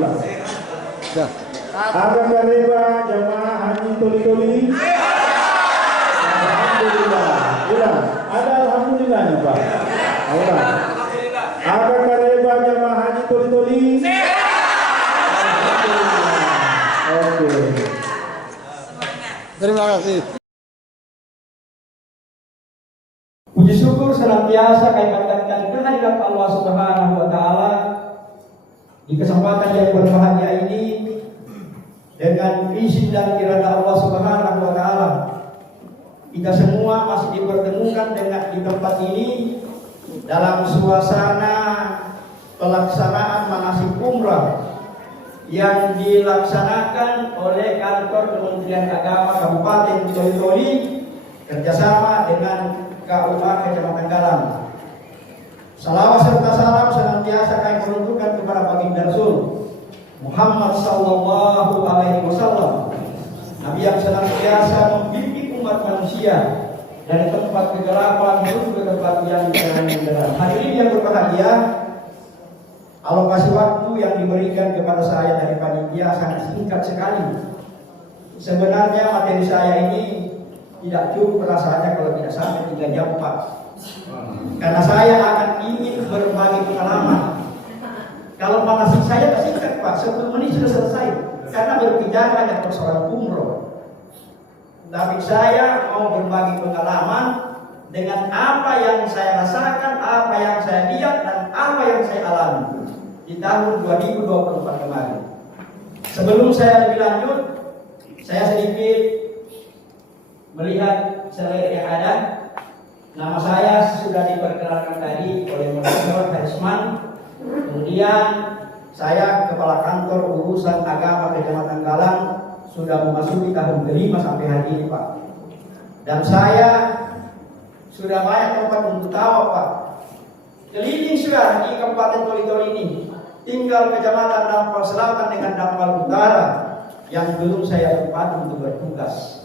ulang. Akan kareba jamaah haji toli-toli. Alhamdulillah. Ulang. Ada alhamdulillahnya Pak. Ulang. Akan kareba jamaah haji toli-toli. Oke. Terima kasih. Puji syukur senantiasa kami panjatkan kehadirat Allah Subhanahu wa taala di kesempatan yang berbahagia ini dengan izin dan irada Allah Subhanahu wa taala. Kita semua masih dipertemukan di tempat ini dalam suasana pelaksanaan manasik umrah yang dilaksanakan oleh kantor Kementerian Agama Kabupaten Toli-Toli kerjasama dengan KUA Kecamatan Galang. Salawat serta salam senantiasa kami menunjukkan kepada baginda Rasul Muhammad sallallahu alaihi wasallam, Nabi yang senantiasa membimbing umat manusia dari tempat kegelapan menuju ke tempat yang terang. Hadirin yang berbahagia, alokasi waktu yang diberikan kepada saya dari panitia sangat singkat sekali. Sebenarnya materi saya ini tidak cukup rasanya kalau tidak sampai 3 jam Pak. Karena saya akan ingin berbagi pengalaman. Kalau manasik saya singkat Pak, 10 menit sudah selesai. Karena berbicara hanya persoalan umroh. Tapi saya mau berbagi pengalaman dengan apa yang saya rasakan, apa yang saya lihat, dan apa yang saya alami di tahun 2024 kemarin. Sebelum saya lebih lanjut, saya sedikit melihat slide yang ada. Nama saya sudah diperkenalkan tadi oleh Dr. Harisman. Kemudian saya kepala kantor urusan agama Kecamatan Galang, sudah memasuki tahun kelima sampai hari ini Pak. Dan saya sudah banyak tempat untuk tahu Pak. Keliling sudah di Kabupaten Toli-Toli ini. Tinggal Kecamatan Dampal Selatan dengan Dampal Utara yang belum saya tempat untuk bertugas.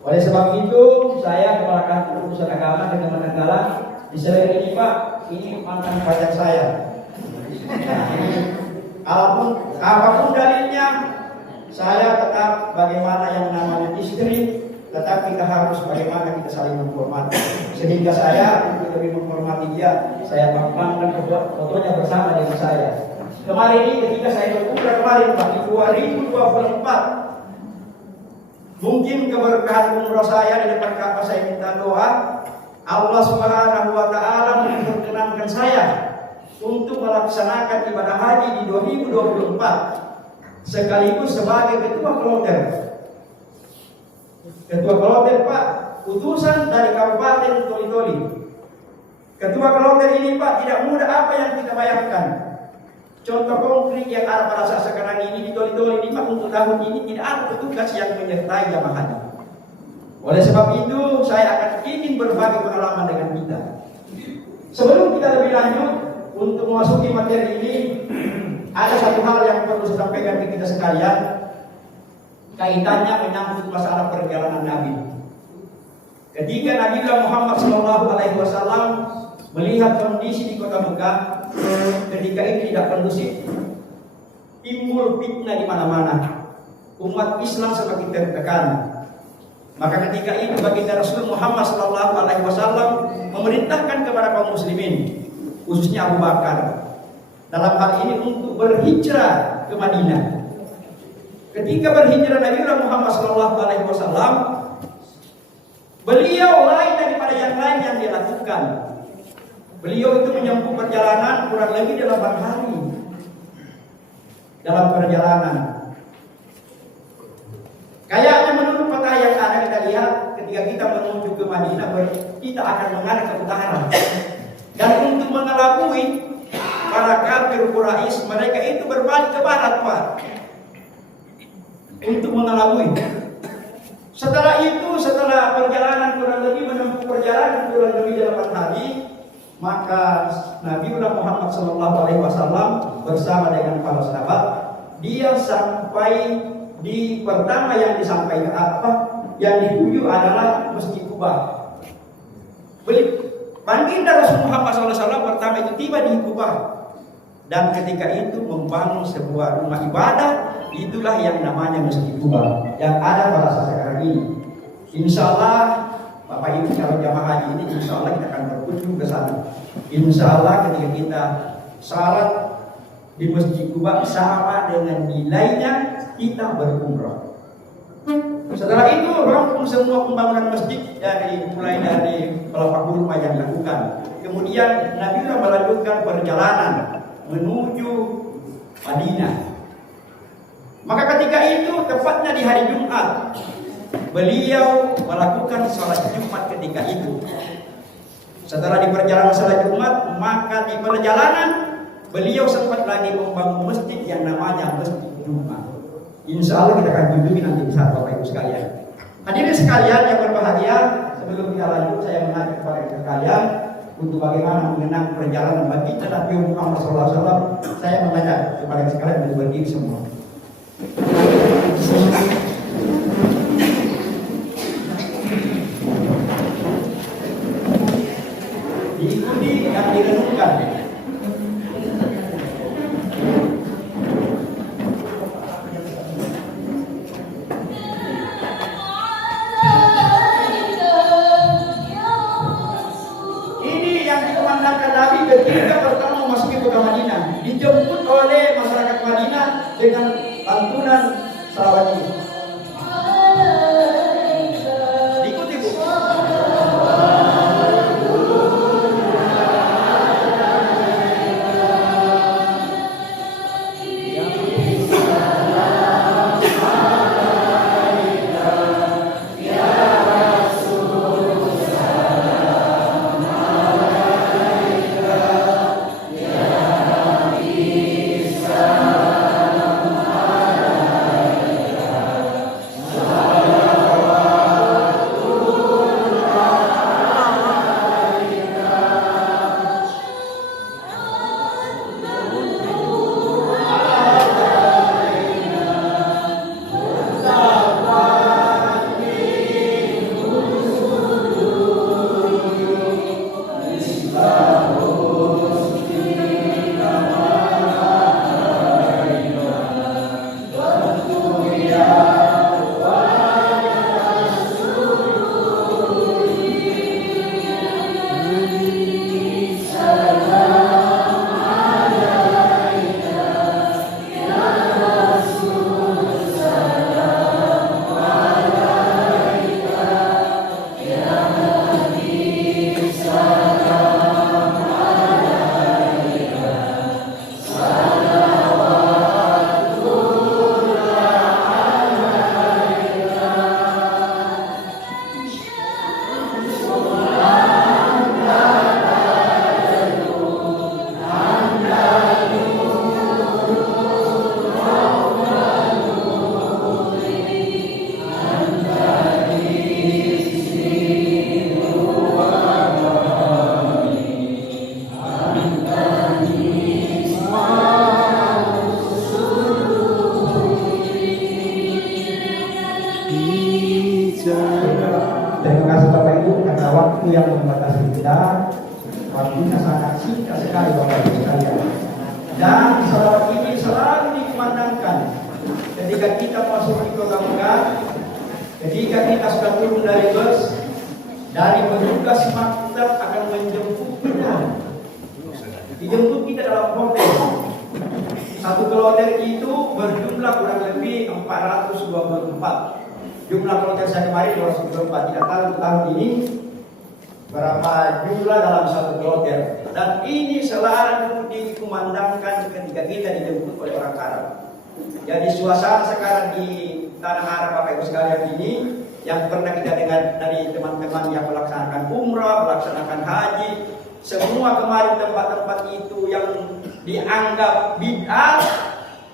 Oleh sebab itu, saya kepala kantor urusan agama Kecamatan Galang. Di selain ini Pak, ini mantan pacar saya. Apapun dalilnya, saya tetap bagaimana yang namanya istri, tetap kita harus bagaimana kita saling menghormati. Sehingga saya untuk lebih menghormati dia, saya pampangkan fotonya bersama dengan saya. Kemarin ini ketika saya berumrah kemarin Pak, di 2024. Mungkin keberkahan umrah saya di depan Ka'bah, saya minta doa Allah Subhanahu wa taala memperkenankan saya untuk melaksanakan ibadah haji di 2024 sekaligus sebagai ketua kloter. Ketua kloter Pak, utusan dari Kabupaten Toli-Toli. Ketua kloter ini Pak tidak mudah apa yang kita bayangkan. Contoh konkret yang ada pada saat sekarang ini di Toli-Toli ini Pak, untuk tahun ini tidak ada petugas yang menyertai jamaah haji. Oleh sebab itu saya akan ingin berbagi pengalaman dengan kita. Sebelum kita lebih lanjut untuk memasuki materi ini, ada satu hal yang perlu saya sampaikan ke kita sekalian, kaitannya menyangkut masalah perjalanan Nabi. Ketika Nabi Muhammad SAW melihat kondisi di kota Mekah, ketika ini tidak kondusif, timbul fitnah di mana-mana, umat Islam semakin tertekan. Maka ketika itu baginda Rasul Muhammad SAW memerintahkan kepada kaum muslimin, khususnya Abu Bakar, dalam hal ini untuk berhijrah ke Madinah. Ketika berhijrah Nabi Muhammad SAW, beliau lain daripada yang lain yang dia lakukan. Beliau itu menyempuh perjalanan kurang lebih 8 hari. Dalam perjalanan, kayaknya menurut peta yang ada kita lihat, ketika kita menuju ke Madinah, kita akan mengarah ke utara. Dan untuk mengelabui para kafir Quraisy, mereka itu berbalik ke barat Pak, untuk mengelabui. Setelah itu, setelah perjalanan kurang lebih menempuh perjalanan kurang lebih 8 hari, maka Nabi Muhammad SAW bersama dengan para sahabat, dia sampai di pertama yang disampaikan apa? Yang dituju adalah Masjid Kuba. Baginda Rasul Muhammad SAW pertama itu tiba di Kuba. dan ketika itu membangun sebuah rumah ibadah. Itulah yang namanya Masjid Kuba yang ada pada saat sekarang ini. Insya Allah Bapak Ibu kalau jamaah haji ini, insya Allah kita akan berkunjung ke sana. Insya Allah ketika kita salat di Masjid Kuba sama dengan nilainya kita berumrah. Setelah itu rampung semua pembangunan masjid mulai dari beberapa kurma yang dilakukan. Kemudian Nabi melanjutkan perjalanan menuju Madinah. Maka ketika itu tepatnya di hari Jumat, beliau melakukan sholat Jumat ketika itu. Setelah di perjalanan sholat Jumat, maka di perjalanan beliau sempat lagi membangun masjid yang namanya Masjid Jumat. Insya Allah kita akan kunjungi nanti di saat Bapak Ibu sekalian. Hadirin sekalian yang berbahagia, sebelum kita lanjut saya mengajak kepada kita sekalian untuk bagaimana mengenang perjalanan baginda Nabi Muhammad SAW. Saya mengajak kepada kita sekalian untuk berdiri semua. Diikuti dan direnungkan. Ini yang dikumandangkan Nabi ketika pertama memasuki kota Madinah, dijemput oleh masyarakat Madinah dengan lantunan salawat ini. Diikuti Bu. Terima kasih Bapak Ibu karena waktu yang membatasi kita, waktunya sangat singkat sekali Bapak Ibu sekalian. Dan salawat ini selalu dikumandangkan ketika kita masuk di kota Mekah, ketika kita sudah turun dari bus, dari petugas maktab akan menjemput kita, dijemput kita dalam hotel. Satu kloter itu berjumlah kurang lebih 424. Jumlah kloter saya kemarin 224, tidak tahu tahun ini berapa jumlah dalam satu kloter. Dan ini selalu dikumandangkan ketika kita dijemput oleh orang Arab. Jadi suasana sekarang di tanah Arab Bapak Ibu sekalian ini, yang pernah kita dengar dari teman-teman yang melaksanakan umrah, melaksanakan haji, semua kemarin tempat-tempat itu yang dianggap bid'ah,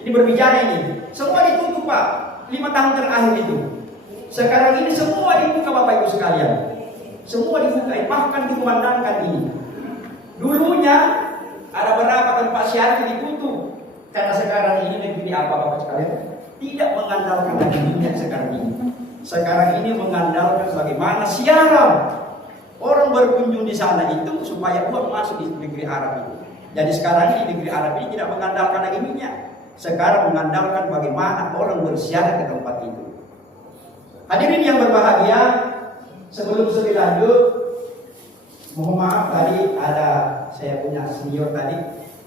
ini berbicara ini, semua ditutup Pak, 5 tahun terakhir itu. Sekarang ini semua dibuka Bapak Ibu sekalian, semua dibuka, bahkan dikumandangkan ini. Dulunya ada beberapa tempat syiar ditutup, karena sekarang ini negeri apa Bapak sekalian? Tidak mengandalkan lagi minyak sekarang ini. Sekarang ini mengandalkan bagaimana siaran orang berkunjung di sana itu supaya uang masuk di negeri Arab itu. Jadi sekarang ini negeri Arab ini tidak mengandalkan lagi minyak. Sekarang mengandalkan bagaimana orang bersiaga ke tempat itu. Hadirin yang berbahagia, sebelum lebih lanjut, mohon maaf tadi ada saya punya senior tadi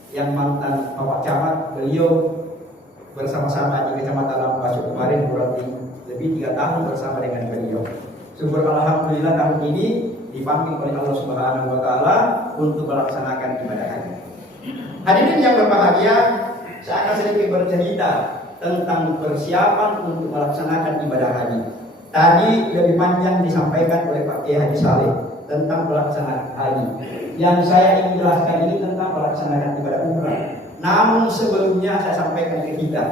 yang mantan Bapak Camat, beliau bersama-sama di Kecamatan Lampasuk kemarin berarti lebih 3 tahun bersama dengan beliau. Syukur alhamdulillah tahun ini dipanggil oleh Allah Subhanahu wa taala untuk melaksanakan ibadah haji. Hadirin yang berbahagia, saya akan sedikit bercerita tentang persiapan untuk melaksanakan ibadah haji. Tadi lebih panjang disampaikan oleh Pak Kiai Haji Saleh tentang pelaksanaan haji. Yang saya ingin jelaskan ini tentang pelaksanaan ibadah umrah. Namun sebelumnya saya sampaikan ke kita,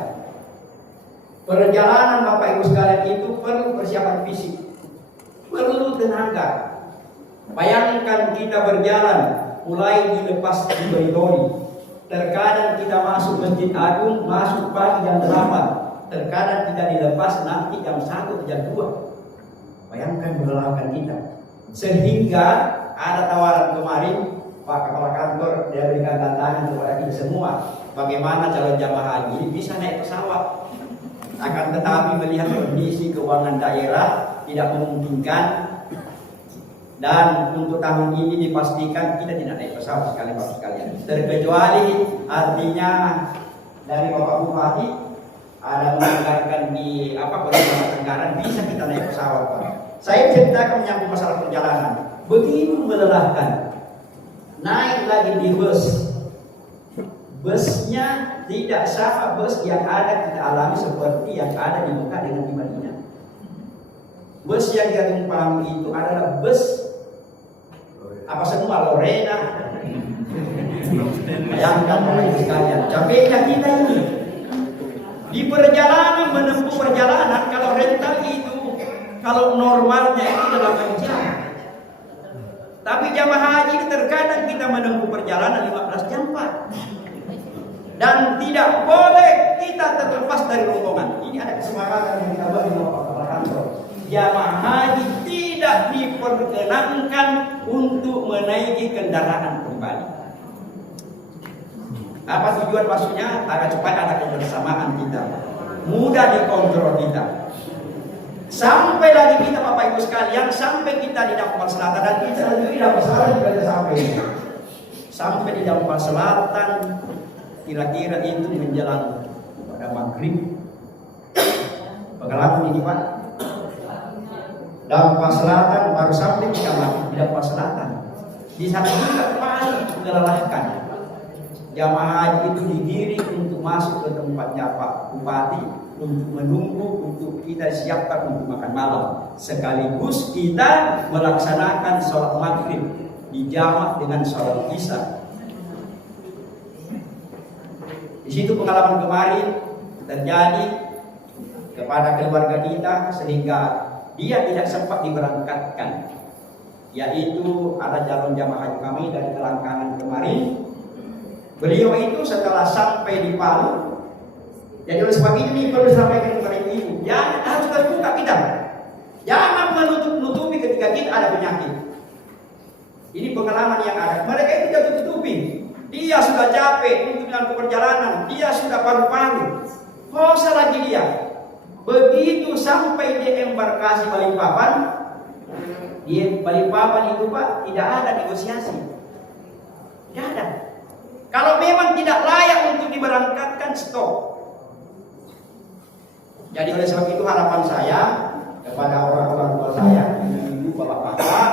perjalanan Bapak Ibu sekalian itu perlu persiapan fisik, perlu tenaga. Bayangkan kita berjalan, mulai dilepas di dori-dori. Terkadang kita masuk Masjid Agung, masuk pagi jam 8. Terkadang kita dilepas nanti jam 1, jam 2. Bayangkan melelahkan kita. Sehingga ada tawaran kemarin, Pak Kepala Kantor dia berikan tantangan kepada kita semua. Bagaimana calon jamaah haji bisa naik pesawat. Akan tetapi melihat kondisi keuangan daerah tidak memungkinkan. Dan untuk tahun ini dipastikan kita tidak naik pesawat sekalian. Terkecuali artinya dari Bapak Bupati ada menganggarkan di Kota Tenggaran bisa kita naik pesawat, Pak. Saya ceritakan menyambung masalah perjalanan. Begitu melelahkan. Naik lagi di bus. Busnya tidak sama bus yang ada kita alami seperti yang ada di Mekah dengan di Madinah. Bus yang kita tumpangi itu adalah bus semua Lorena. Bayangkan sekalian, capeknya kita ini di perjalanan menempuh perjalanan. Kalau rental itu, kalau normalnya itu 8 jam. Tapi jamaah haji terkadang kita menempuh perjalanan 15 jam, Pak. Dan tidak boleh kita terlepas dari rombongan. Ini ada kesepakatan yang kita buat di Bapak Kantor. Jamaah haji tidak diperkenankan untuk menaiki kendaraan pribadi. Apa tujuan maksudnya? Agar supaya ada kebersamaan kita, mudah dikontrol kita. Sampai lagi kita Bapak Ibu sekalian, sampai kita di Dampar Selatan dan kita di Dampar Selatan juga sampai di Dampar Selatan kira-kira itu menjelang pada maghrib. Pengalaman ini, Pak. Dampar Selatan baru sampai di Dampar Selatan. Di sana juga paling melelahkan. Jamaah haji itu digiring untuk masuk ke tempatnya Pak Bupati untuk menunggu untuk kita siapkan untuk makan malam. Sekaligus kita melaksanakan sholat maghrib dijamak dengan sholat isya. Di situ pengalaman kemarin terjadi kepada keluarga kita sehingga dia tidak sempat diberangkatkan. Yaitu ada calon jamaah haji kami dari Kelangkangan kemarin. Beliau itu setelah sampai di Palu, jadi oleh sebab ini perlu disampaikan kepada ibu, jangan harus terbuka kita, jangan menutupi ketika kita ada penyakit. Ini pengalaman yang ada. Mereka itu jatuh tutupi. Dia sudah capek untuk melakukan perjalanan, dia sudah paru-paru, fosa lagi dia. Begitu sampai di embarkasi Balikpapan, di Balikpapan itu Pak tidak ada negosiasi, tidak ada. Kalau memang tidak layak untuk diberangkatkan, stop. Jadi oleh sebab itu harapan saya kepada orang-orang tua saya, ibu, bapak-bapak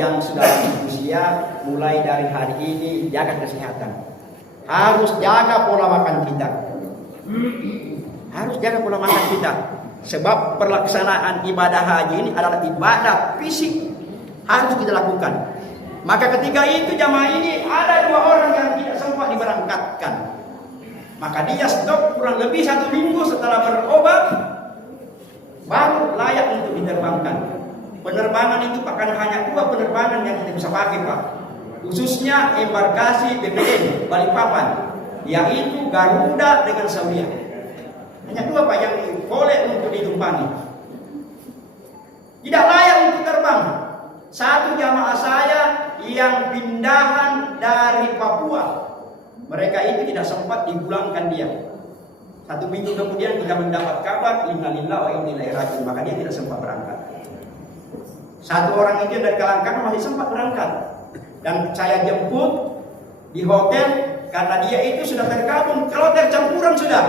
yang sudah berusia, mulai dari hari ini jaga kesehatan. Harus jaga pola makan kita. Harus jaga pola makan kita. Sebab pelaksanaan ibadah haji ini adalah ibadah fisik, harus kita lakukan. Maka ketika itu jamaah ini ada 2 orang yang tidak sempat diberangkatkan, maka dia stop kurang lebih 1 minggu setelah berobat, baru layak untuk diterbangkan. Penerbangan itu bahkan hanya 2 penerbangan yang kita bisa pakai, Pak. Khususnya embarkasi BPN Balikpapan, yaitu Garuda dengan Saudia. Hanya 2 Pak yang boleh untuk ditumpangi. Tidak layak untuk terbang. Satu jamaah saya yang pindahan dari Papua Mereka itu tidak sempat dipulangkan dia. 1 minggu kemudian kita mendapat kabar inna lillahi wa inna ilaihi raji'un, maka dia tidak sempat berangkat. Satu orang itu dari Kalangkang masih sempat berangkat, dan saya jemput di hotel karena dia itu sudah tergabung kloter campuran sudah.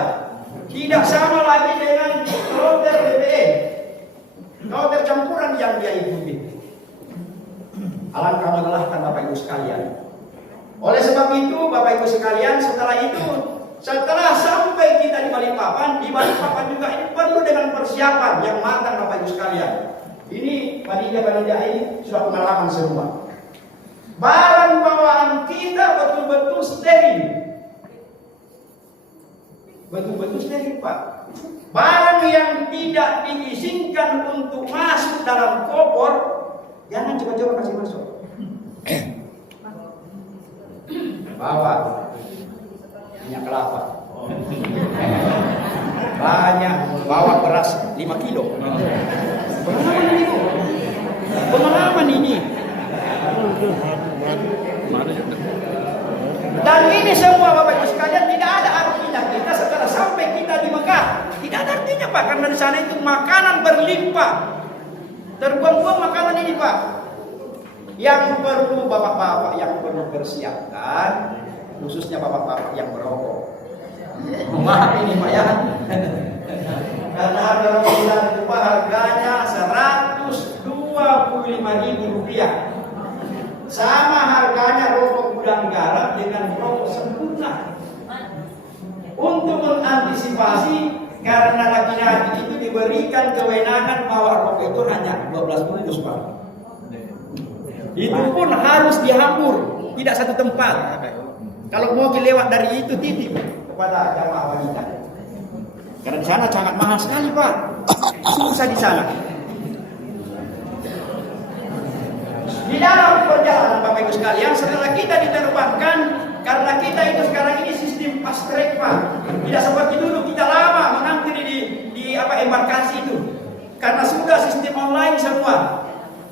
Tidak sama lagi dengan kloter BPN. Kloter campuran yang dia ikuti. Alangkah melelahkan Bapak Ibu sekalian. Oleh sebab itu Bapak Ibu sekalian, setelah sampai kita di Balikpapan juga ini perlu dengan persiapan yang matang Bapak Ibu sekalian. Ini panitia ini sudah pengalaman semua. Barang bawaan kita betul-betul steril. Betul-betul steril, Pak. Barang yang tidak diizinkan untuk masuk dalam koper, jangan coba-coba kasih masuk. Bawa minyak kelapa. Banyak, bawa beras 5 kilo. Pengalaman ini. Dan ini semua Bapak Ibu sekalian tidak ada artinya kita setelah sampai kita di Mekah. Tidak ada artinya, Pak, karena di sana itu makanan berlimpah. Terbuang-buang makanan ini, Pak. Yang perlu Bapak-bapak yang perlu persiapkan, khususnya Bapak-bapak yang merokok. Maaf ini, Pak, ya. Karena harga rokok itu, Pak, harganya Rp125.000. Sama harganya rokok gudang garam dengan rokok sempurna. Untuk mengantisipasi, karena laki-laki itu diberikan kewenangan bahwa rokok itu hanya 12 bungkus, Pak. Itu pun harus dihambur, tidak satu tempat. Kalau mau lewat dari itu titip kepada jamaah wanita. Karena di sana sangat mahal sekali, Pak. Susah di sana. Di dalam perjalanan Bapak Ibu sekalian, setelah kita diterbangkan, karena kita itu sekarang ini sistem fast track, Pak. Tidak seperti dulu kita lama mengantri di embarkasi itu. Karena sudah sistem online semua.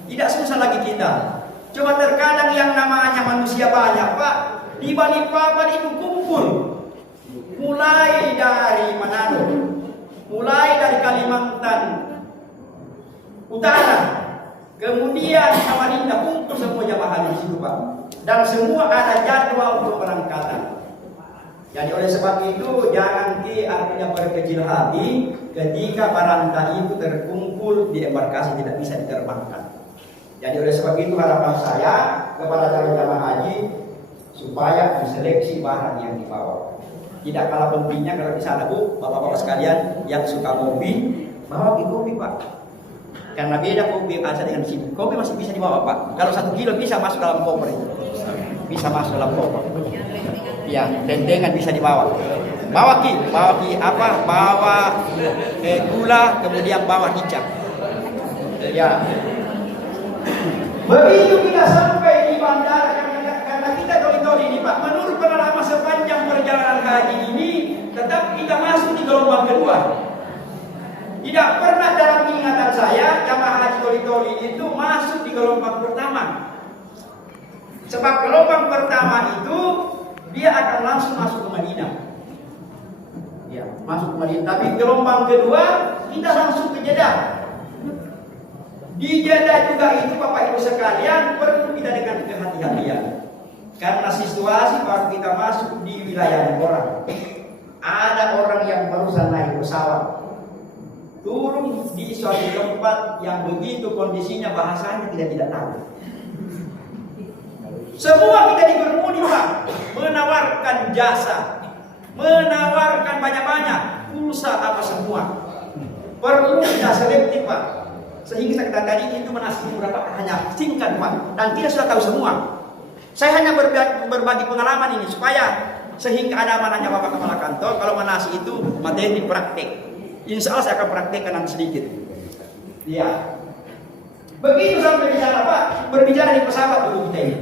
Tidak susah lagi kita. Coba terkadang yang namanya manusia banyak, Pak. Di Balikpapan itu kumpul. Mulai dari Manado, mulai dari Kalimantan Utara, kemudian Samarinda, kumpul semua jamaah di situ, Pak. Dan semua ada jadwal pemberangkatan. Jadi oleh sebab itu jangan artinya berkecil hati ketika barang itu terkumpul di embarkasi tidak bisa diterbangkan. Jadi oleh sebab itu harapan saya kepada calon jamaah haji supaya diseleksi barang yang dibawa. Tidak kalah pentingnya kalau di sana, Bu, Bapak-bapak sekalian yang suka kopi, bawa kopi, Pak. Karena beda kopi yang ada dengan di sini. Kopi masih bisa dibawa, Pak. Kalau 1 kilo bisa masuk dalam koper itu. Bisa masuk dalam koper. Ya, tendengan bisa dibawa. Bawa gula, kemudian bawa hijab. Ya. Begitu kita sampai di bandara, karena kita doli-doli ini, Pak. Menurut pengalaman sepanjang perjalanan haji ini, tetap kita masuk di gelombang kedua. Tidak pernah dalam ingatan saya jamaah haji doli-doli itu masuk di gelombang pertama. Sebab gelombang pertama itu dia akan langsung masuk ke Madinah. Ya, masuk ke Madinah. Tapi gelombang kedua kita langsung ke Jeddah. Di Jeddah juga itu Bapak Ibu sekalian perlu kita dengan kehati-hatian. Karena situasi baru kita masuk di wilayah orang. Ada orang yang barusan naik pesawat, turun di suatu tempat yang begitu kondisinya bahasanya tidak tahu. Semua kita dibermudi, Pak, menawarkan jasa, menawarkan banyak-banyak pulsa apa semua. Perlu kita selektif, Pak. Sehingga kita tadi itu menasih berapa hanya singkat, Pak, dan tidak sudah tahu semua. Saya hanya berbagi pengalaman ini supaya sehingga ada mananya Bapak Kepala Kantor kalau manasi itu materi praktek. Insya Allah saya akan praktekkan nanti sedikit. Ya. Begitu sampai di sana, Pak, berbicara di pesawat dulu kita ini.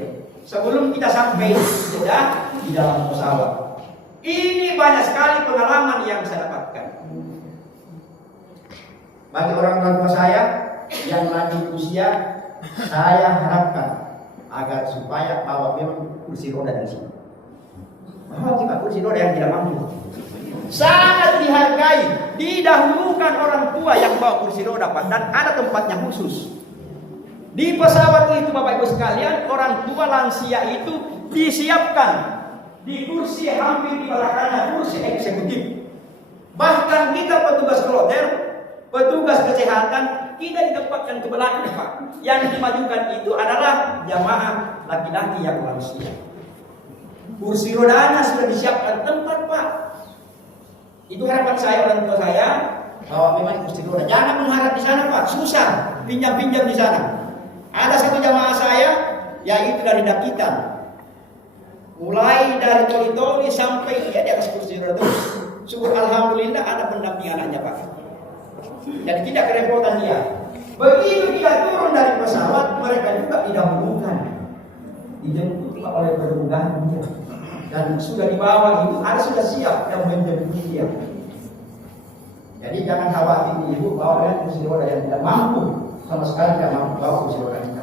Sebelum kita sampai sudah di dalam pesawat. Ini banyak sekali pengalaman yang saya dapatkan. Bagi orang tua saya yang lanjut usia, saya harapkan agar supaya bawa memang kursi roda dari sini. Bawa kita kursi roda yang tidak mampu. Sangat dihargai, didahulukan orang tua yang bawa kursi roda, Pak, dan ada tempatnya khusus. Di pesawat itu Bapak Ibu sekalian, orang tua lansia itu disiapkan di kursi hampir di belakangnya, kursi eksekutif. Bahkan kita petugas kloter, petugas kesehatan, kita ditempatkan ke belakang, Pak. Yang dimajukan itu adalah jamaah laki-laki yang lansia. Kursi rodanya sudah disiapkan tempat, Pak. Itu harapan saya, orang tua saya, bahwa memang kursi roda. Jangan mengharap di sana, Pak, susah, pinjam-pinjam di sana. Ada satu jamaah saya, yaitu dari Dakitan. Mulai dari Toli-Toli sampai dia di atas kursi roda terus. Syukur alhamdulillah ada pendamping anaknya, Pak. Jadi tidak kerepotan dia. Begitu kita turun dari pesawat, mereka juga didahulukan. Dijemput oleh perguruan dia. Dan sudah dibawa itu, ada sudah siap yang menjemput dia. Jadi jangan khawatir ibu bawa kursi roda yang tidak mampu. Sama sekali tidak mampu bawa kursi roda kita.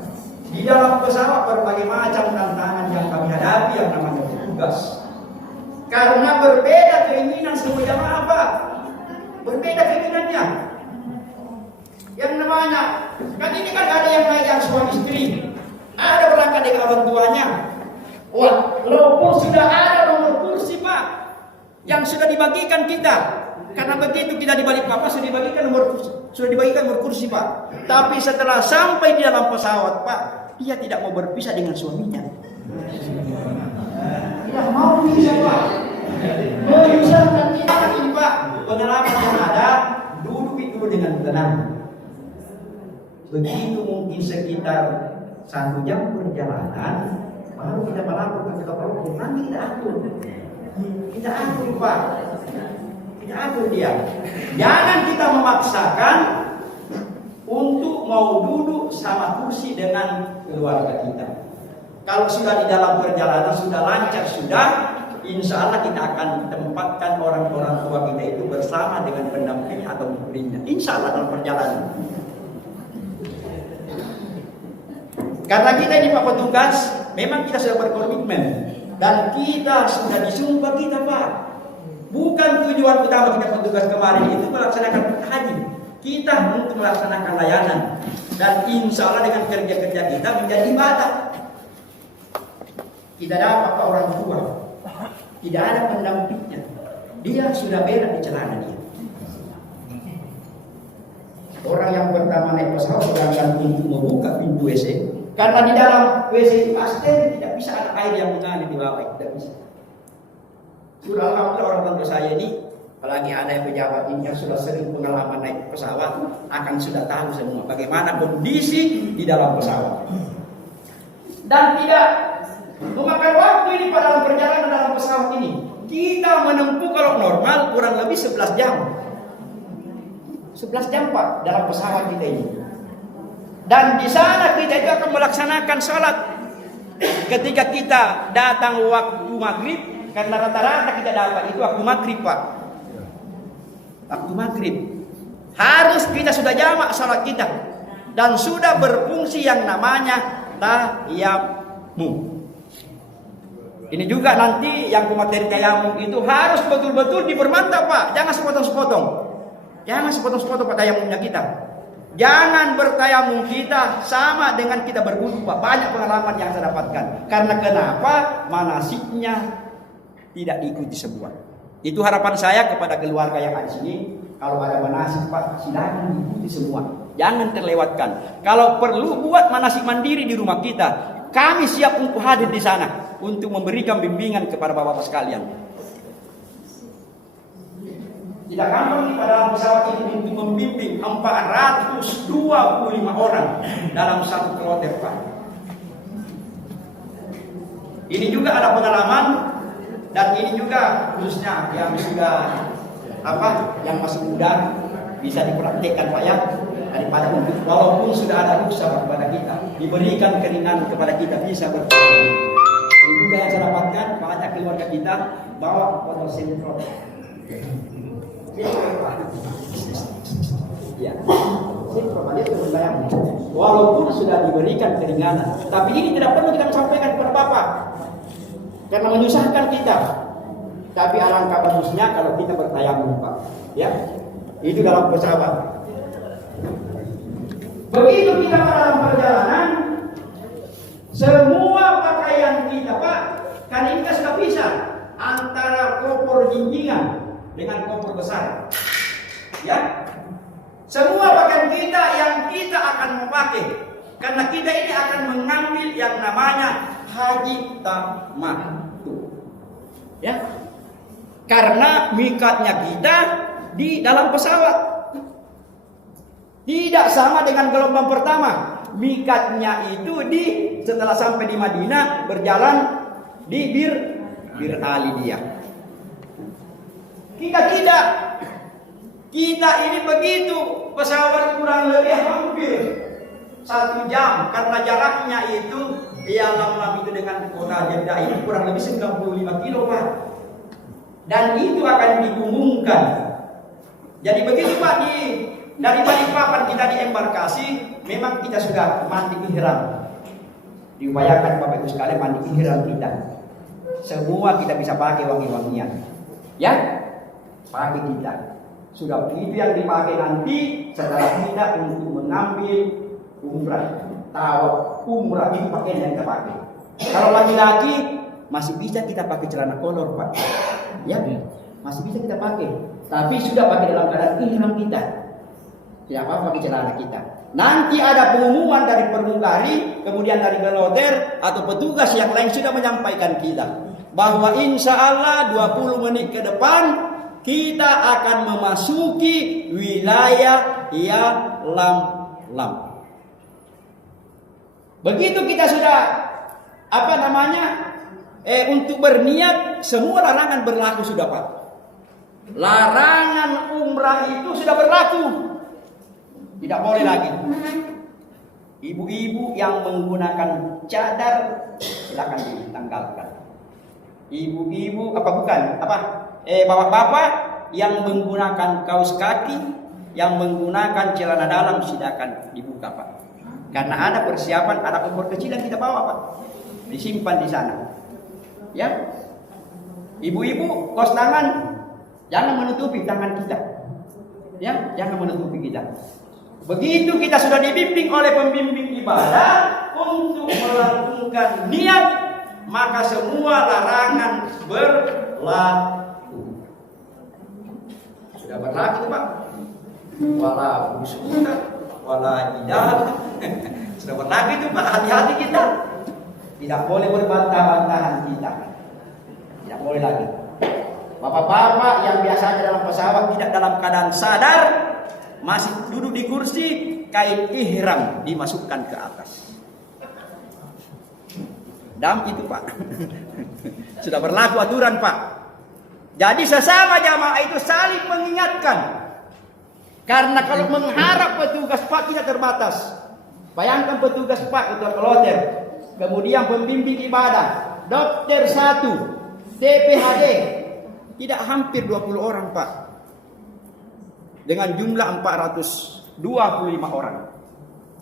Di dalam pesawat berbagai macam tantangan yang kami hadapi yang namanya tugas. Karena berbeda keinginan semua jamaah, Pak. Berbeda keinginannya. Yang namanya, kan ini kan ada yang naik yang suami istri, ada berangkat dengan orang tuanya. Wah, walaupun sudah ada nomor kursi, Pak, yang sudah dibagikan kita. Karena begitu kita di balik papan sudah dibagikan nomor kursi, Pak. Tapi setelah sampai di dalam pesawat, Pak, dia tidak mau berpisah dengan suaminya. Tidak mau bisa, Pak. Menyusahkan kita ini, Pak. Pengalaman yang ada, duduk itu dengan tenang. Begitu mungkin sekitar 1 jam perjalanan, baru kita melapor ke ketua kelompok. Nanti kita atur. Kita atur, Pak. Kita atur dia. Jangan kita memaksakan untuk mau duduk sama kursi dengan keluarga kita. Kalau sudah di dalam perjalanan, sudah lancar, insya Allah kita akan tempatkan orang-orang tua kita itu bersama dengan pendamping atau muridnya. Insya Allah dalam perjalanan. Karena kita ini Pak petugas, memang kita sudah berkomitmen dan kita sudah disumpah kita, Pak. Bukan tujuan utama kita petugas kemarin itu melaksanakan haji. Kita untuk melaksanakan layanan dan insya Allah dengan kerja-kerja kita menjadi ibadah. Tidak dapat orang tua, tidak ada pendampingnya. Dia sudah berak di celana dia. Orang yang pertama naik pesawat sedangkan pintu membuka pintu WC. Karena di dalam WC itu pasti tidak bisa ada air yang mengalir di bawah, tidak bisa. Sudah alhamdulillah orang tua saya ini, apalagi ada yang pejabat ini yang sudah sering pengalaman naik pesawat, akan sudah tahu semua bagaimana kondisi di dalam pesawat. Dan tidak memakan waktu ini pada dalam perjalanan dalam pesawat ini. Kita menempuh kalau normal kurang lebih 11 jam. 11 jam, Pak, dalam pesawat kita ini. Dan di sana kita itu akan melaksanakan sholat. Ketika kita datang waktu maghrib, karena rata-rata kita dapat itu waktu maghrib, Pak. Waktu maghrib. Harus kita sudah jamak sholat kita. Dan sudah berfungsi yang namanya tayamum. Ini juga nanti yang pemateri tayamum itu harus betul-betul dipermantap, Pak. Jangan sepotong-sepotong. Jangan sepotong-sepotong Pak tayamumnya kita. Jangan bertayamum kita sama dengan kita berwudu, Pak. Banyak pengalaman yang saya dapatkan. Karena kenapa? Manasiknya tidak diikuti semua. Itu harapan saya kepada keluarga yang ada di sini. Kalau ada manasik, Pak, silakan diikuti semua. Jangan terlewatkan. Kalau perlu buat manasik mandiri di rumah kita, kami siap untuk hadir di sana untuk memberikan bimbingan kepada bapak-bapak sekalian. Tidak gampang kita dalam pesawat ini untuk membimbing 425 orang dalam satu kloter, Pak. Ini juga ada pengalaman dan ini juga khususnya yang sudah yang masih muda bisa dipraktekkan, Pak, ya. Daripada untuk walaupun sudah ada rukhsah kepada kita, diberikan keringanan kepada kita bisa bertemu. Ini juga yang saya dapatkan banyak keluarga kita bawa motor sentro. Ya, walaupun sudah diberikan keringanan, tapi ini tidak perlu kita sampaikan kepada Bapak karena menyusahkan kita. Tapi alangkah bagusnya kalau kita bertayamum, Pak. Ya, itu dalam pesawat. Begitu kita dalam perjalanan, semua pakaian kita, Pak, kan ini kan sudah bisa antara koper jinjingan dengan koper besar. Ya, semua pakaian kita yang kita akan memakai, karena kita ini akan mengambil yang namanya haji tamattu. Ya, karena mikatnya kita di dalam pesawat. Tidak sama dengan gelombang pertama. Mikatnya itu setelah sampai di Madinah berjalan di Bir Ali dia. Kita tidak. Kita ini begitu, pesawat kurang lebih hampir 1 jam karena jaraknya itu Yalamlam itu dengan kota Jeddah ini kurang lebih 95 kilo, Pak. Dan itu akan diumumkan. Jadi begitu, Pak, dari Balikpapan kita di embarkasi, memang kita sudah mandi ihram. Diupayakan Bapak Ibu sekalian mandi ihram kita. Semua kita bisa pakai wangi-wangian. Ya? Pakai kita. Sudah itu yang dipakai nanti setelah kita untuk mengambil umrah. Tawaf umrah itu pakaian yang kita pakai. Kalau laki-laki masih bisa kita pakai celana kolor, Pak. Ya? Masih bisa kita pakai. Tapi sudah pakai dalam keadaan ihram kita. Tidak apa-apa pakai celana kita. Nanti ada pengumuman dari pramugari, kemudian dari geloder atau petugas yang lain sudah menyampaikan kita bahwa insya Allah 20 menit ke depan kita akan memasuki wilayah Yalamlam. Begitu kita sudah untuk berniat, semua larangan berlaku sudah, Pak. Larangan umrah itu sudah berlaku. Tidak boleh lagi. Ibu-ibu yang menggunakan cadar silakan ditanggalkan. Ibu-ibu bapak-bapak yang menggunakan kaos kaki, yang menggunakan celana dalam silakan dibuka, Pak. Karena ada persiapan, ada kompor kecil yang kita bawa, Pak. Disimpan di sana. Ya. Ibu-ibu kaos tangan jangan menutupi tangan kita. Ya, jangan menutupi kita. Begitu kita sudah dibimbing oleh pembimbing ibadah untuk melakukan niat, maka semua larangan berlaku. Sudah berlaku, Pak. Wala usuka, wala idah. Sudah berlaku itu, Pak. Hati-hati kita. Tidak boleh berbantah-bantahan kita. Tidak boleh lagi. Bapak-bapak yang biasanya dalam pesawat tidak dalam keadaan sadar, masih duduk di kursi, kain ihram dimasukkan ke atas. Dam itu, Pak. Sudah berlaku aturan, Pak. Jadi sesama jamaah itu saling mengingatkan. Karena kalau mengharap petugas, Pak, kita terbatas. Bayangkan petugas, Pak, ketua kloter, kemudian pembimbing ibadah, dokter 1, TPHD, tidak hampir 20 orang, Pak. Dengan jumlah 425 orang.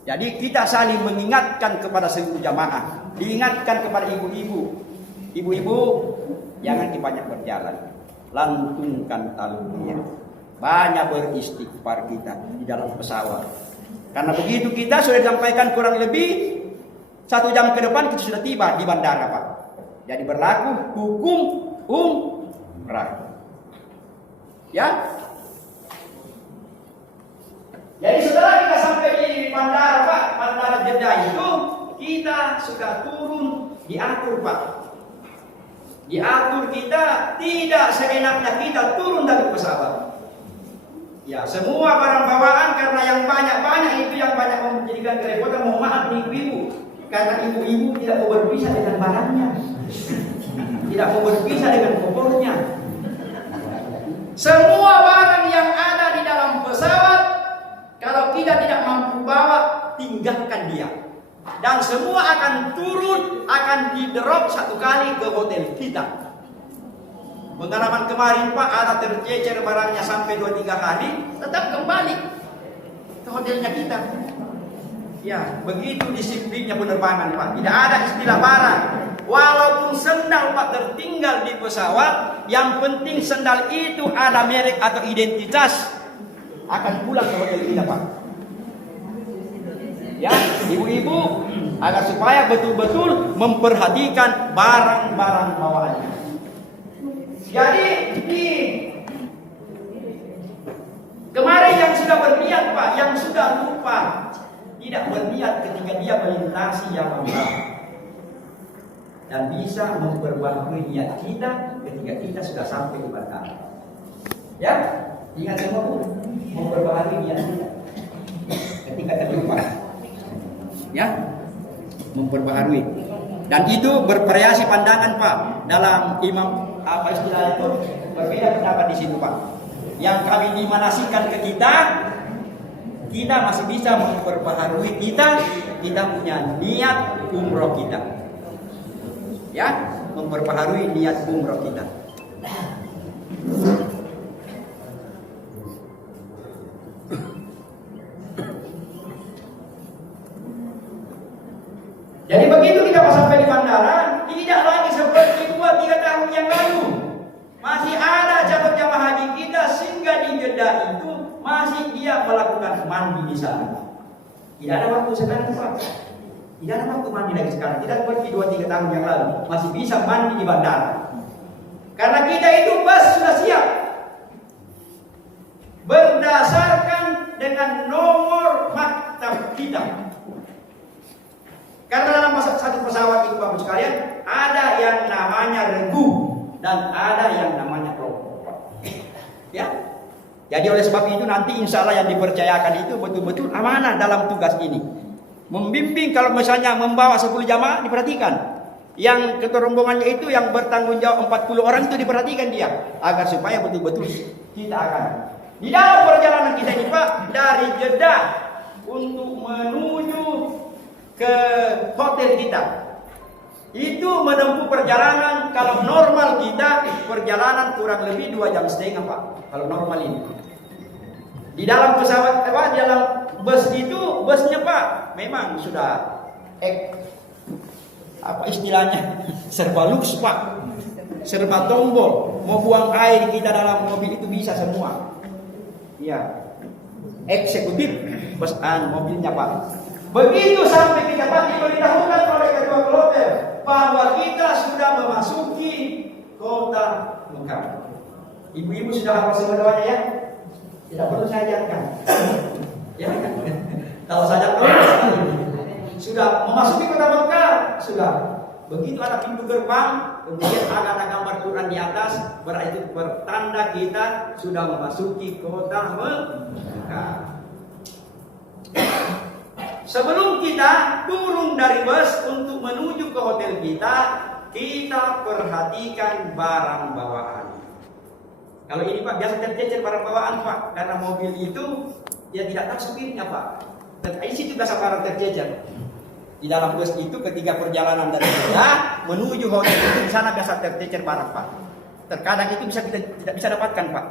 Jadi kita saling mengingatkan kepada seluruh jamaah. Diingatkan kepada ibu-ibu. Ibu-ibu, jangan banyak berjalan. Lantunkan talbiyah. Banyak beristighfar kita di dalam pesawat. Karena begitu kita sudah disampaikan kurang lebih 1 jam ke depan kita sudah tiba di bandara, Pak. Jadi berlaku hukum umrah. Ya. Jadi setelah kita sampai di bandara, Pak, bandara Jeddah itu, kita sudah turun, diatur, Pak. Diatur kita, tidak seenaknya kita turun dari pesawat. Ya, semua barang bawaan karena yang banyak-banyak itu yang banyak menjadikan kerepotan. Mohon maaf nih ibu-ibu, karena ibu-ibu tidak mau berpisah dengan barangnya, tidak mau berpisah dengan kopornya. Semua barang yang ada di dalam pesawat, kalau kita tidak mampu bawa, tinggalkan dia. Dan semua akan turun, akan di-drop 1 kali ke hotel kita. Pengalaman kemarin, Pak, ada tercecer barangnya sampai 2-3 hari, tetap kembali ke hotelnya kita. Ya, begitu disiplinnya penerbangan, Pak. Tidak ada istilah barang. walaupun sendal Pak tertinggal di pesawat, yang penting sendal itu ada merek atau identitas, akan pulang ke hotel kita Pak. Ya, ibu-ibu, agar supaya betul-betul memperhatikan barang-barang bawaannya. Jadi di kemarin yang sudah berniat Pak, yang sudah lupa, tidak berniat ketika dia melintasi Yamamba, dan bisa memperbaharui niat kita ketika kita sudah sampai di bandara. Ya, ingat semua Bu, memperbaharui niat kita ketika terlupa. Ya, memperbaharui. Dan itu bervariasi pandangan Pak. Dalam imam apa istilah itu berbeda pendapat di situ Pak. Yang kami dimanasikan ke kita masih bisa memperbaharui kita punya niat umroh kita. Ya, memperbaharui niat umroh kita. Jadi begitu kita sampai di bandara, tidak lagi seperti 2-3 tahun yang lalu. Masih ada calon jamaah haji kita singgah di Jeddah itu masih dia melakukan mandi di sana. Tidak ada waktu sekarang Pak. Tidak ada waktu mandi lagi sekarang. Tidak seperti 2-3 tahun yang lalu. Masih bisa mandi di bandara. Karena kita itu bus sudah siap. Berdasarkan dengan nomor maktab kita. Karena dalam satu pesawat itu Bapak sekalian, ada yang namanya regu dan ada yang namanya kelompok. Ya. Jadi oleh sebab itu nanti insya Allah yang dipercayakan itu betul-betul amanah dalam tugas ini. Membimbing kalau misalnya membawa 10 jamaah diperhatikan. Yang ketua rombongannya itu yang bertanggung jawab 40 orang itu diperhatikan dia. Agar supaya betul-betul kita akan. Di dalam perjalanan kita ini Pak, dari Jeddah untuk menuju ke hotel kita itu menempuh perjalanan, kalau normal kita perjalanan kurang lebih 2,5 jam Pak, kalau normal ini. Di dalam pesawat di dalam bus itu, busnya Pak memang sudah apa istilahnya, serba lux Pak, serba tombol, mau buang air kita dalam mobil itu bisa semua. Ya, eksekutif bus mobilnya Pak. Begitu sampai kita Pak, diberitahukan oleh ketua kloter bahwa kita sudah memasuki kota Mekah. Ibu-ibu sudah hafal semua doanya ya? Tidak perlu saya ajarkan. Ya kan? Kalau saya sudah memasuki kota Mekah, sudah. Begitu ada pintu gerbang, kemudian ada gambar Quran di atas, berarti itu pertanda kita sudah memasuki kota Mekah. Sebelum kita turun dari bus untuk menuju ke hotel kita perhatikan barang bawaan. Kalau ini Pak biasa tercecer barang bawaan Pak, karena mobil itu dia tidak tahu supirnya Pak. Dan di situ biasa barang tercecer. Di dalam bus itu ketika perjalanan dari Jeddah menuju hotel itu di sana biasa tercecer barang Pak. Terkadang itu kita tidak bisa dapatkan Pak.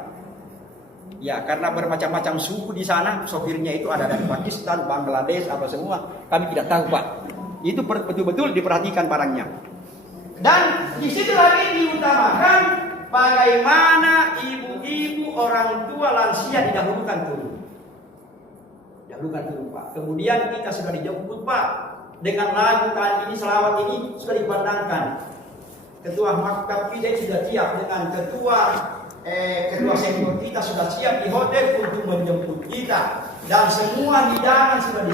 Ya, karena bermacam-macam suku di sana, sopirnya itu ada dari Pakistan, Bangladesh, apa semua. Kami tidak tahu, Pak. Itu betul-betul diperhatikan barangnya. Dan di situ lagi diutamakan bagaimana ibu-ibu, orang tua, lansia didahulukan turun. Dahulukan turun, Pak. Kemudian kita sudah dijemput, Pak. Dengan lagu kali ini, selawat ini sudah dipandangkan. Ketua maktab kita sudah siap dengan ketua senior kita sudah siap di hotel untuk menjemput kita, dan semua hidangan sudah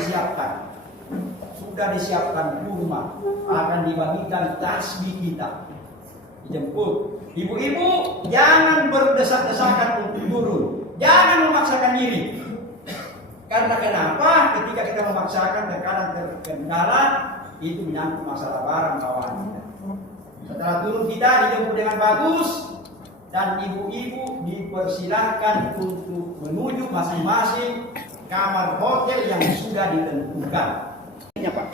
disiapkan kurma, akan dibagikan tasbih kita, dijemput. Ibu-ibu jangan berdesak-desakan untuk turun, jangan memaksakan diri. Karena kenapa? Ketika kita memaksakan terkadang terkendala, itu menyangkut masalah barang bawaan kita. Setelah turun kita dijemput dengan bagus. Dan ibu-ibu dipersilahkan untuk menuju masing-masing kamar hotel yang sudah ditentukan. Pak,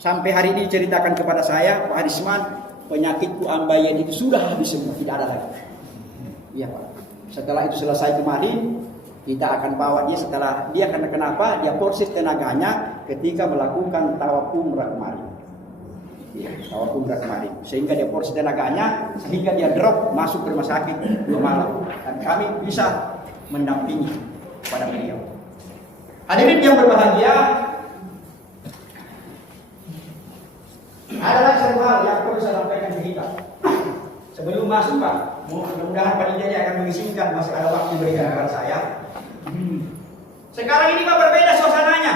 sampai hari ini diceritakan kepada saya, Pak Harisman, penyakitku ambayan itu sudah habis semua, tidak ada lagi. Iya Pak. Setelah itu selesai kemarin, kita akan bawa dia setelah dia karena kenapa? Dia proses tenaganya ketika melakukan tawaf umrah kemarin. Iya, awal umrah kemarin. Sehingga dia porsi tenaganya, sehingga dia drop masuk ke rumah sakit 2 malam. Dan kami bisa mendampingi pada beliau. Hadirin yang berbahagia, ada lagi satu hal yang perlu saya sampaikan ke kita. Sebelum masuk Pak, mudah-mudahan panitia akan mengizinkan, masih ada waktu diberikan kepada saya. Sekarang ini Pak berbeda suasananya.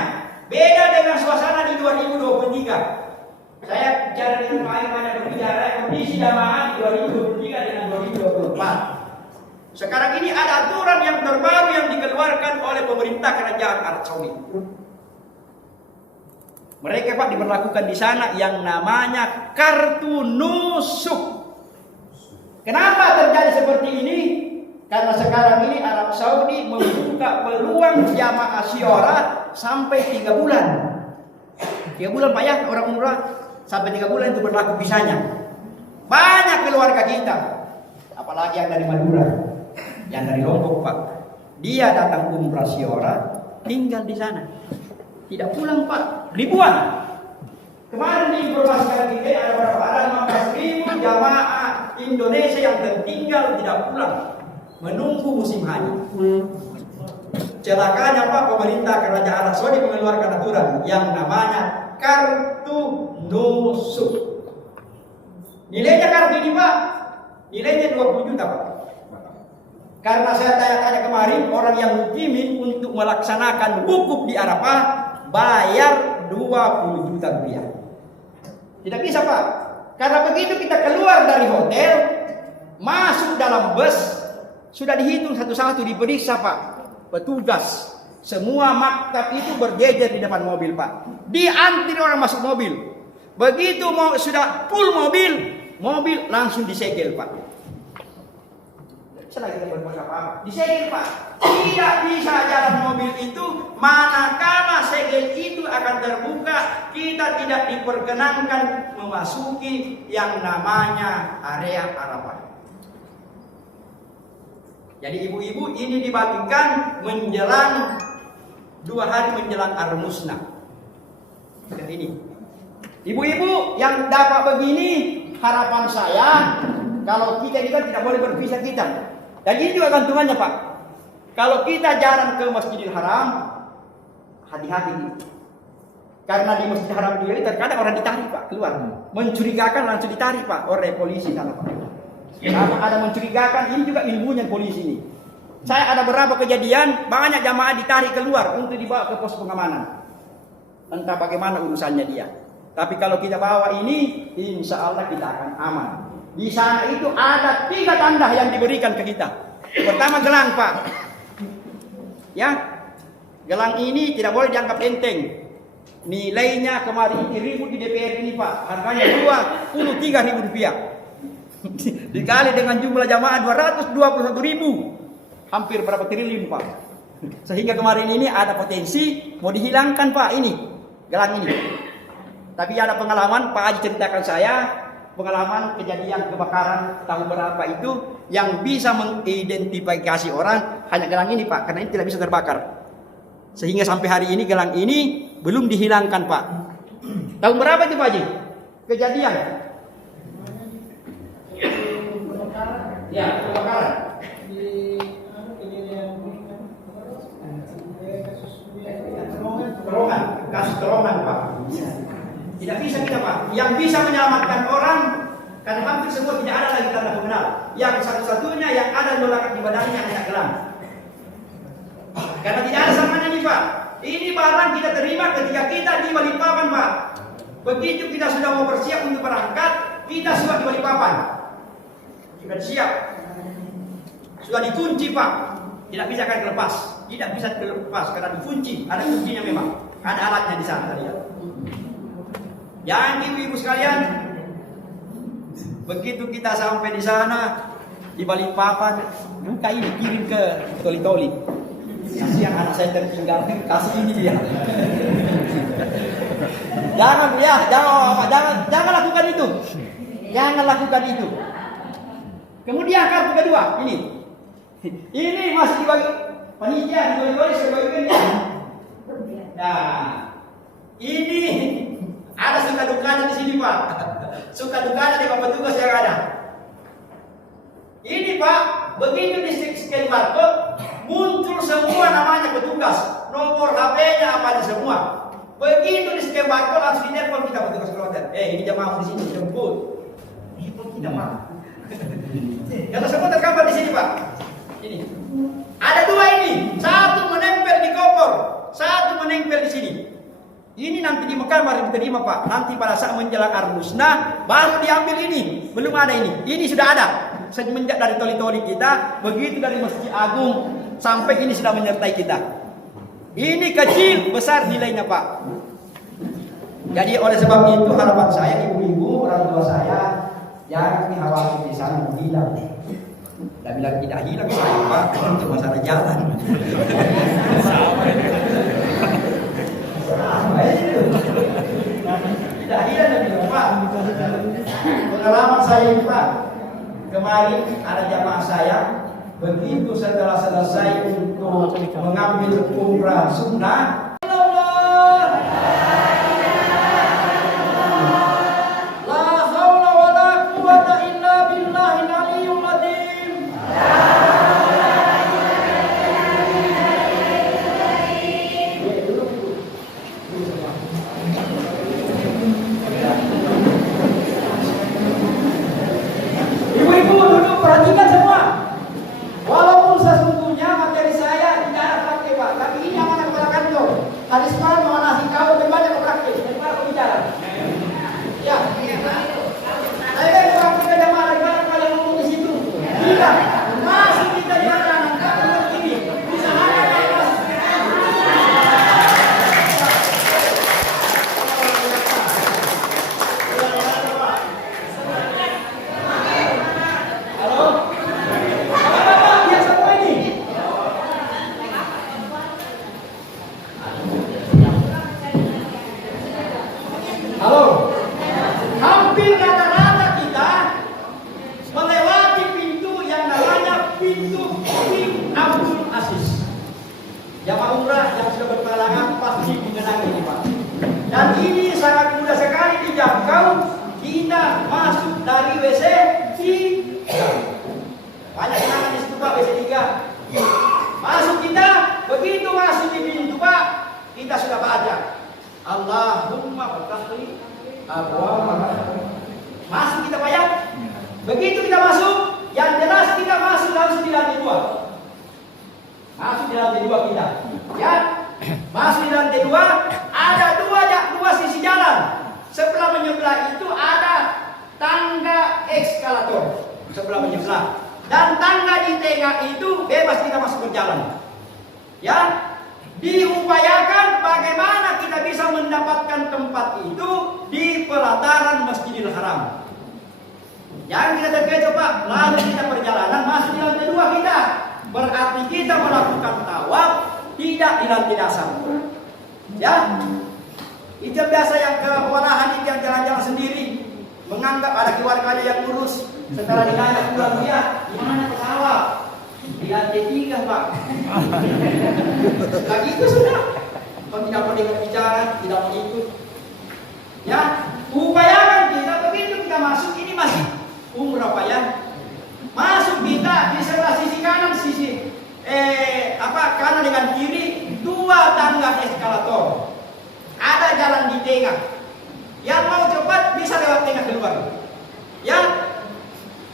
Beda dengan suasana di 2023. Saya bicara dengan Pak Air banyak berbicara kondisi jamaah di 2023 dengan 2024. Sekarang ini ada aturan yang terbaru yang dikeluarkan oleh pemerintah kerajaan Arab Saudi. Mereka Pak diberlakukan di sana yang namanya kartu nusuk. Kenapa terjadi seperti ini? Karena sekarang ini Arab Saudi membuka peluang jamaah syiarah sampai 3 bulan. 3 bulan Pak ya, orang umrah sampai 3 bulan itu berlaku visanya. Banyak keluarga kita, apalagi yang dari Madura, yang dari Lombok Pak, dia datang umrah syiarah, tinggal di sana, tidak pulang Pak, ribuan. Kemarin diinformasikan kita ada berapa? Ada 15.000 jamaah Indonesia yang tertinggal tidak pulang, menunggu musim haji. Celakanya Pak, pemerintah kerajaan Arab Saudi mengeluarkan aturan yang namanya kartu nusuk. Nilainya kartu ini Pak, nilainya 20 juta Pak. Karena saya tanya-tanya kemarin, orang yang mukimin untuk melaksanakan wukuf di Arafah bayar 20 juta rupiah. Tidak bisa Pak, karena begitu kita keluar dari hotel, masuk dalam bus, sudah dihitung satu-satu, diperiksa Pak, petugas. Semua maktab itu berjejer di depan mobil Pak. Diantri orang masuk mobil. Begitu mau sudah full mobil langsung disegel Pak. Selagi kita berbuat apa-apa, disegel Pak. Tidak bisa jalan mobil itu manakala segel itu akan terbuka. Kita tidak diperkenankan memasuki yang namanya area Arafah. Jadi ibu-ibu ini dibagikan menjelang 2 hari menjelang Ar-Musna. Ini ibu-ibu yang dapat begini, harapan saya kalau kita ini kan tidak boleh berpisah kita. Dan ini juga gantungannya Pak. Kalau kita jalan ke Masjidil Haram, hati-hati. Karena di Masjidil Haram ini terkadang orang ditarik Pak keluar, mencurigakan langsung ditarik Pak oleh polisi sana Pak. Kalau ada mencurigakan, ini juga ilmunya polisi ini. Saya ada beberapa kejadian, banyak jamaah ditarik keluar untuk dibawa ke pos pengamanan. Entah bagaimana urusannya dia. Tapi kalau kita bawa ini, insya Allah kita akan aman. Di sana itu ada 3 tanda yang diberikan ke kita. Pertama gelang Pak. Ya, gelang ini tidak boleh dianggap enteng. Nilainya kemarin ini ribut di DPR ini Pak. Harganya 23.000 rupiah. Dikali dengan jumlah jamaah 221.000, hampir berapa triliun Pak. Sehingga kemarin ini ada potensi mau dihilangkan Pak ini gelang ini. Tapi ada pengalaman Pak Haji ceritakan saya, pengalaman kejadian kebakaran tahun berapa itu yang bisa mengidentifikasi orang hanya gelang ini Pak, karena ini tidak bisa terbakar. Sehingga sampai hari ini gelang ini belum dihilangkan Pak. Tahun berapa itu Pak Haji kejadian? Ya, kebakaran. Kasus terowongan Pak. Tidak bisa kita Pak. Yang bisa menyelamatkan orang, karena hampir semua tidak ada lagi tanda pengenal. Yang satu-satunya yang ada melekat di badannya hanya gelang. Karena tidak ada samanya nih Pak. Ini barang kita terima ketika kita di Balikpapan Pak. Begitu kita sudah mau bersiap untuk berangkat, kita sudah di Balikpapan. Sudah siap. Sudah dikunci Pak. Tidak bisa kan dilepas. Tidak bisa dilepas karena dikunci. Ada kuncinya memang. Ada alatnya di sana lihat. Yang ibu-ibu sekalian, begitu kita sampai di sana di Balikpapan, buka ini kirim ke Toli-Toli. Kasihan anak saya tertinggal, kasih ini dia. Jangan lakukan itu. Jangan lakukan itu. Kemudian kartu kedua ini. Ini masih dibagi panitia dibagi-bagi sebagian. Nah, ini Ada suka dukanya di sini Pak. Suka dukanya dengan petugas yang ada. Ini Pak, begitu di scan barcode muncul semua namanya petugas, nomor HP-nya apa aja semua. Begitu di scan barcode langsung ditelepon kita petugas kloter. Ini jamaah di sini jemput. Ini pun tidak mau. Yang semua tergambar di sini Pak. Ini. Ada dua ini, satu menempel di koper, satu menempel di sini. Ini nanti di Mekah baru diterima Pak. Nanti pada saat menjelang Armusna baru diambil ini. Belum ada ini. Ini sudah ada. Semenjak dari toli-toli kita, begitu dari Masjid Agung sampai ini sudah menyertai kita. Ini kecil, besar nilainya Pak. Jadi oleh sebab itu harapan saya ibu-ibu, orang tua saya, jangan khawatir di sana hilang. Dan bilang tidak hilang saya Pak, itu masalah jalan. Tidak hilang dan bilang Pak. Pengalaman saya ini Pak. Kemarin ada jamaah saya, begitu setelah selesai untuk mengambil umrah sunnah, la haula wala quwwata illa billahil aliyyil azim. Ibu-ibu duduk, perhatikan semua. Walaupun sesungguhnya materi saya tidak ada praktek Pak, tapi ini amanah kepada kantor. Hadis malam mengenai kau banyak praktek, daripada kau bicara. Ya. Saya kan orang kita jamaah daripada kau yang ngomong di situ. Tidak. Masih kita di mana nanti ini. Bisa ada yang masuk. Halo. Halo, hampir rata-rata kita melewati pintu yang namanya pintu King Abdul Aziz. Jamaah umrah yang sudah berpengalaman pasti mengenal ini Pak. Dan ini sangat mudah sekali dijangkau. Kita masuk dari WC 3. Banyak kenangan di situ Pak, WC 3. Masuk kita, begitu masuk di pintu Pak, kita sudah baca Allahumma fatahli abwaaba. Masuk kita Pak ya. Begitu kita masuk, yang jelas kita masuk langsung di lantai 2. Masuk di lantai 2 kita. Ya. Masuk di lantai 2, ada dua sisi jalan. Sebelah menyebelah itu ada tangga eskalator. Sebelah menyebelah. Dan tangga di tengah itu bebas kita masuk berjalan. Ya. Diupayakan bagaimana kita bisa mendapatkan tempat itu di pelataran Masjidil Haram. Jangan kita terkecoh Pak, lalu kita perjalanan masuk di lantai 2 kita. Berarti kita melakukan tawaf tidak di lantai dasar. Ya, itu biasa yang kewalahan itu yang jalan-jalan sendiri, menganggap ada keluarganya yang ngurus. Setelah ditanya pulang dia, gimana pesawat? Di lantai 3 Pak. Lagi itu sudah. Kalau tidak mau dengar bicara, tidak mau ikut. Ya, upayakan kita begitu kita masuk ini masih umrah Pak ya. Masuk kita di sebelah sisi kanan kanan dengan kiri 2 tangga eskalator. Ada jalan di tengah. Yang mau cepat bisa lewat tengah keluar. Ya.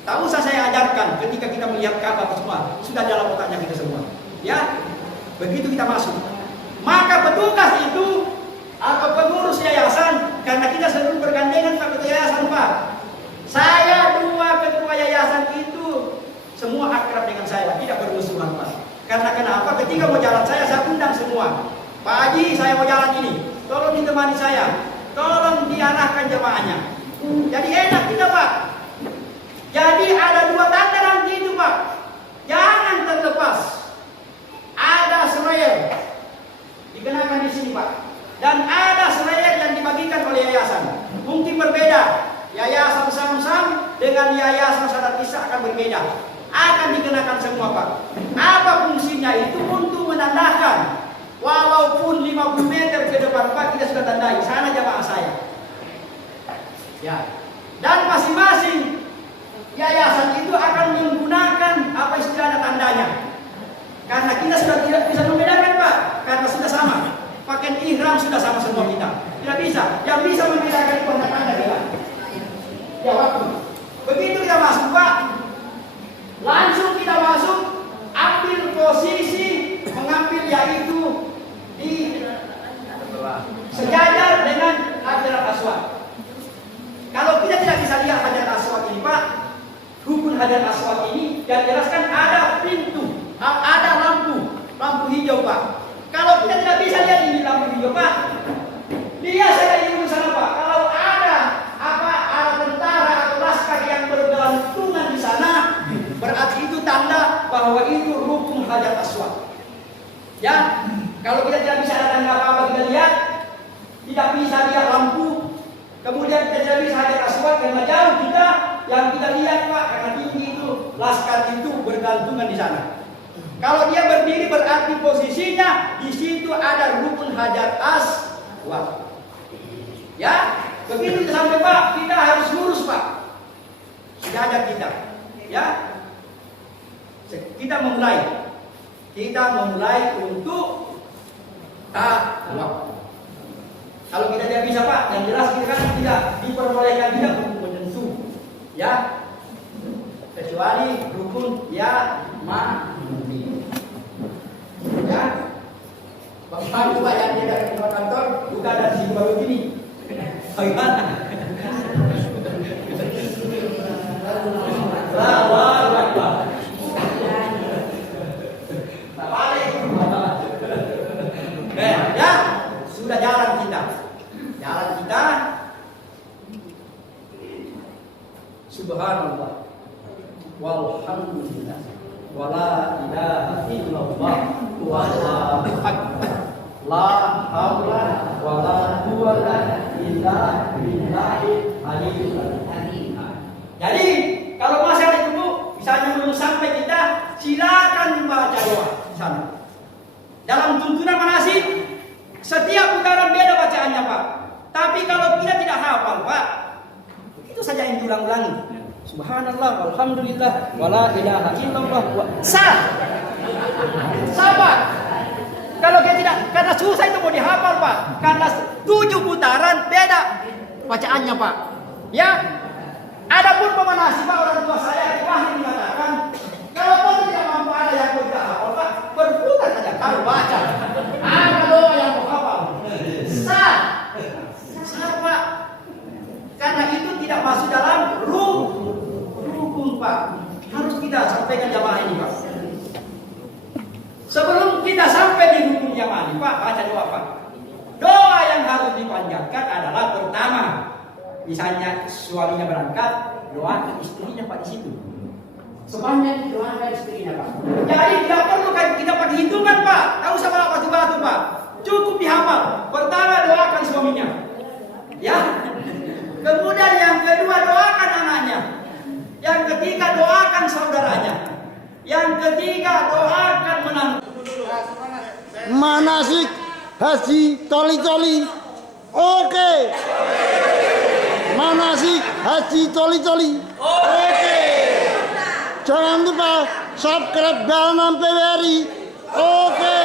Tak usah saya ajarkan ketika kita melihat Ka'bah semua, sudah dalam otaknya kita semua. Ya, begitu kita masuk. Maka petugas itu atau pengurus yayasan, karena kita selalu bergandengan Pak Ketua Yayasan Pak. Saya 2 ketua yayasan itu semua akrab dengan saya, tidak bermusuhan Pak. Karena kenapa? Ketika mau jalan saya undang semua. Pak Haji, saya mau jalan ini, tolong ditemani saya, tolong diarahkan jemaahnya. Jadi enak kita Pak. Jadi ada 2 tanda nanti itu Pak. Jangan terlepas. Ada slayer dikenakan di sini Pak. Dan ada slayer yang dibagikan oleh yayasan. Mungkin berbeda. Yayasan Samsam dengan yayasan Sadat Isa akan berbeda. Akan dikenakan semua Pak. Apa fungsinya itu? Untuk menandakan. Walaupun 50 meter ke depan Pak, kita sudah tandai. Sana jamaah saya. Ya. Dan masing-masing yayasan itu akan menggunakan apa istilahnya tandanya. Karena kita sudah tidak bisa membedakan Pak, karena sudah sama. Pakaian ihram sudah sama semua kita. Tidak bisa. Yang bisa membedakan itu hanya tanda kita. Ya waktu. Begitu kita masuk Pak, langsung kita masuk, ambil posisi, mengambil yaitu di sejajar dengan Hajar Aswad. Kalau kita tidak bisa lihat Hajar Aswad ini Pak, rukun Hajar Aswad ini yang jelaskan ada pintu, ada lampu hijau Pak. Kalau kita tidak bisa lihat ini lampu hijau Pak, dia saja di sana Pak. Kalau ada tentara atau laskar yang bergelantungan di sana, berarti itu tanda bahwa itu rukun Hajar Aswad. Ya, kalau kita tidak bisa ada apa-apa kita lihat, tidak bisa lihat lampu, kemudian kita tidak bisa Hajar Aswad karena jauh kita, yang kita lihat Pak karena tinggi itu laskar itu bergantungan di sana. Kalau dia berdiri berarti posisinya di situ ada rukun Hajar Aswad. Ya, begitu kita sampai Pak, kita harus lurus Pak. Sejajar kita. Ya, kita memulai untuk tawaf. Kalau kita tidak bisa Pak, yang jelas kita kan tidak diperbolehkan tidak untuk menyentuh, ya, kecuali rukun yamani. Ya, Bapak juga yang dia dari kantor, bukan dari sini baru gini. Bagaimana? Ya, sudah jalan kita. Subhanallah. Walhamdulillah. Wala ilaha illallah. Wallahu akbar. La haula wala quwwata illa billahil aliyyil azim. Jadi, kalau masalah itu Bu, misalnya belum sampai kita, silakan membaca doa di sana. Dalam tuntunan manasik, setiap putaran beda bacaannya Pak. Tapi kalau kita tidak hafal Pak, itu saja yang diulang-ulangi. Subhanallah, walhamdulillah, wala ilaha illallah. Sabar. Kalau kita tidak, karena susah itu mau dihafal Pak. Karena 7 putaran beda bacaannya Pak. Ya. Adapun pemanasi Pak, orang tua saya paham mengatakan, kalau kau tidak mampu ada yang kau tidak hafal Pak, berputar saja kalau baca. Ada doa yang kau hafal. Sah Pak. Karena itu tidak masuk dalam rukun Pak. Harus kita sampaikan jamaah ini Pak. Sebelum kita sampai di rukun jamaah ini Pak, baca doa Pak. Doa yang harus dipanjatkan adalah pertama, misalnya suaminya berangkat, doakan istrinya Pak di situ. Sebanyak doakan istrinya Pak. Jadi tidak perlu kita pakai hitungan Pak. Tak usah malah batu-batu Pak. Cukup dihafal. Pertama doakan suaminya. Ya. Kemudian yang kedua doakan anaknya. Yang ketiga doakan saudaranya. Yang ketiga doakan menantu. Manasik haji toli-toli. Oke. Manasik haji toli-toli. Oke. Jangan lupa subscribe Dalam PWRI. Oke.